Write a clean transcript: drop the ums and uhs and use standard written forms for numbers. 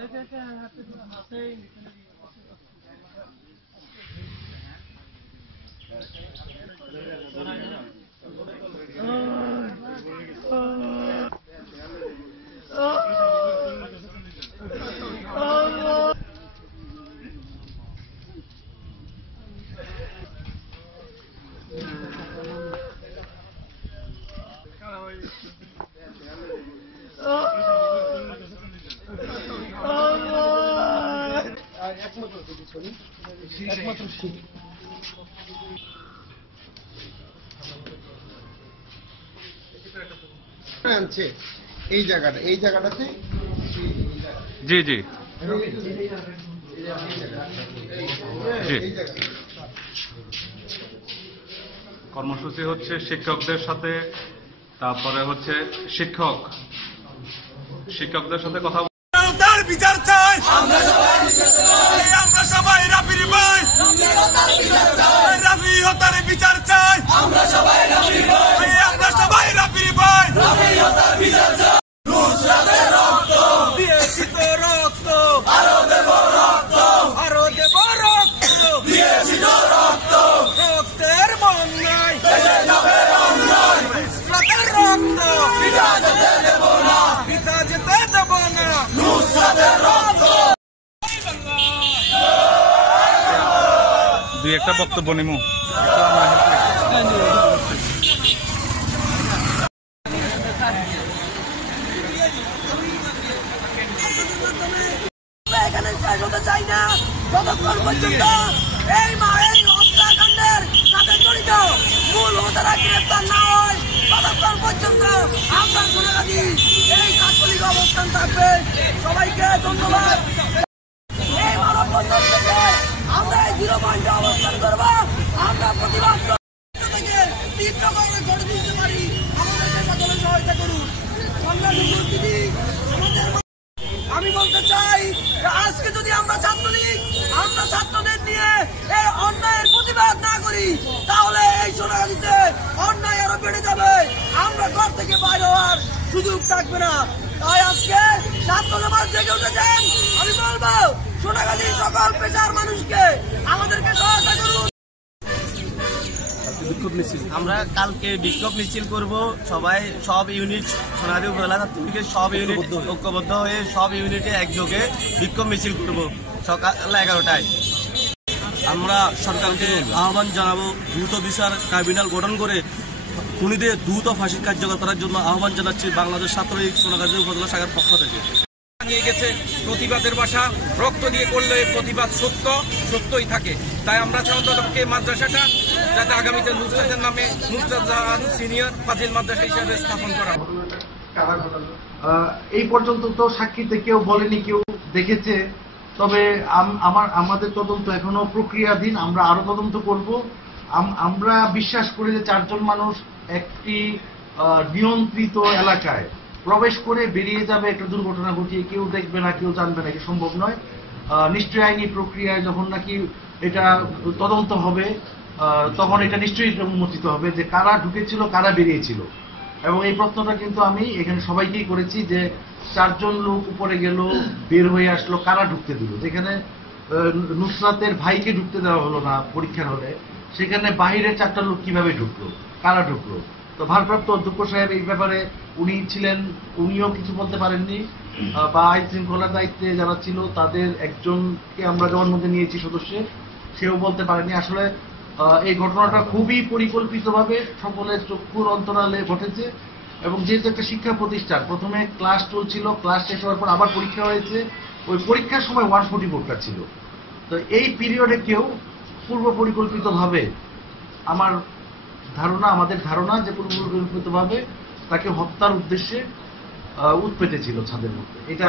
এই জায়গাটাতে জি জি কর্মসূচি হচ্ছে শিক্ষকদের সাথে, তারপরে হচ্ছে শিক্ষকদের সাথে কথা বিচার চাই আমরা সবাই রাফির ভাই রাফি হতার বিচার চাই আমরা সবাই রাফির ভাই বিচার চাই নুসরাতের রক্ত দিয়েছি তো রক্ত আরো দেব রক্ত দিয়েছি তো রক্ত রক্তের বন্যায় বেঁচে যাবে অন্যায় নুসরাতের রক্ত পিতা যেতে দেব না নুসরাতের রক্ত। দুই একটা বক্তব্য নিমু। এখানে শেষ হতে চাই না যতক্ষণ পর্যন্ত এই হত্যাকাণ্ডের সাথে জড়িত মূল হোতারা গ্রেপ্তার না হয় ততক্ষণ পর্যন্ত আমরা সোনাগাজী এই তাৎক্ষণিক অবস্থান থাকবে। সবাইকে ধন্যবাদ। এই মানববন্ধন থেকে আমরা এই 0 পয়েন্টে অবস্থান করবো। আমরা প্রতিবাদ থেকে তীব্রভাবে গড়ে তুলতে পারি। আমাদেরকে সকলে সহায়তা করুন। সংগ্রামী উপস্থিতি আমাদের আমি বলতে চাই আজকে যদি আমরা ছাত্রলীগ আমরা ছাত্রদের নিয়ে এই অন্যায়ের প্রতিবাদ না করি তাহলে এই সোনাগাজীতে অন্যায় আরো বেড়ে যাবে। আমরা ঘর থেকে বাইরে হওয়ার সুযোগ থাকবে না। তাই আজকে ছাত্র সমাজ জেগে উঠেছেন। আমি বলবো সোনাগাজীর সকল পেশার মানুষকে আমাদেরকে সহায়তা করুন। আমরা কালকে বিক্ষোভ মিছিল করব। সব ইউনিট সোনাগাজী উপজেলা ছাত্রলীগের সব ইউনিট ঐক্যবদ্ধ হয়ে সব ইউনিটে একযোগে বিক্ষোভ মিছিল করব সকাল 11টায়। আমরা সরকারকে আহ্বান জানাবো দ্রুত বিচার ট্রাইব্যুনাল গঠন করে খুনিদের দ্রুত ফাঁসি কার্যকর করার জন্য আহ্বান জানাচ্ছি বাংলাদেশ ছাত্রলীগ সোনাগাজী উপজেলা শাখার পক্ষ থেকে। নিয়ে গেছে প্রতিবাদের ভাষা, রক্ত দিয়ে করলে প্রতিবাদ সত্যই থাকে। তাই আমরা চাই অন্ততপক্ষে মাদ্রাসাটা যাতে আগামীতে নুসরাতের নামে নুসরাত জাহান সিনিয়র ফাজিল মাদ্রাসা হিসেবে স্থাপন করা। এই পর্যন্ত তো সাক্ষীতে কেউ বলেনি, কেউ দেখেছে। তবে আমাদের তদন্ত এখনো প্রক্রিয়াধীন। আমরা আরো তদন্ত করব। আমরা বিশ্বাস করি যে 4 জন মানুষ একটি নিয়ন্ত্রিত এলাকায় প্রবেশ করে বেরিয়ে যাবে, একটা দুর্ঘটনা ঘটিয়ে কেউ দেখবে না, কেউ জানবে না, এটা সম্ভব নয়। নিশ্চয়ই আইনি প্রক্রিয়ায় যখন নাকি এটা তদন্ত হবে তখন এটা নিশ্চয়ই উন্মোচিত হবে যে কারা ঢুকেছিল, কারা বেরিয়েছিল। এবং এই প্রশ্নটা কিন্তু আমি এখানে সবাইকেই করেছি যে 4 জন লোক উপরে গেল, বের হয়ে আসলো, কারা ঢুকতে দিল? যেখানে নুসরাতের ভাইকে ঢুকতে দেওয়া হলো না পরীক্ষার হলে, সেখানে বাহিরে 4টা লোক কিভাবে ঢুকলো, কারা ঢুকলো? তো ভারপ্রাপ্ত অধ্যক্ষ সাহেব এই ব্যাপারে উনিও কিছু বলতে পারেননি, বা আইন শৃঙ্খলার দায়িত্বে যারা ছিল তাদের একজনকে আমরা জবানবন্দি নিয়েছি সদস্যের, সেও বলতে পারেনি। আসলে এই ঘটনাটা খুবই পরিকল্পিতভাবে সকলের চক্ষুর অন্তরালে ঘটেছে। এবং যেহেতু একটা শিক্ষা প্রতিষ্ঠান, প্রথমে ক্লাস চলছিল, ক্লাস শেষ হওয়ার পর আবার পরীক্ষা হয়েছে, ওই পরীক্ষার সময় 144টা ছিল। তো এই পিরিয়ডে কেউ পূর্ব পরিকল্পিতভাবে আমাদের ধারণা যে পূর্ব পরিকল্পিতভাবে তাকে হত্যার উদ্দেশ্যে উৎপেতে ছিল ছাদের মধ্যে। এটা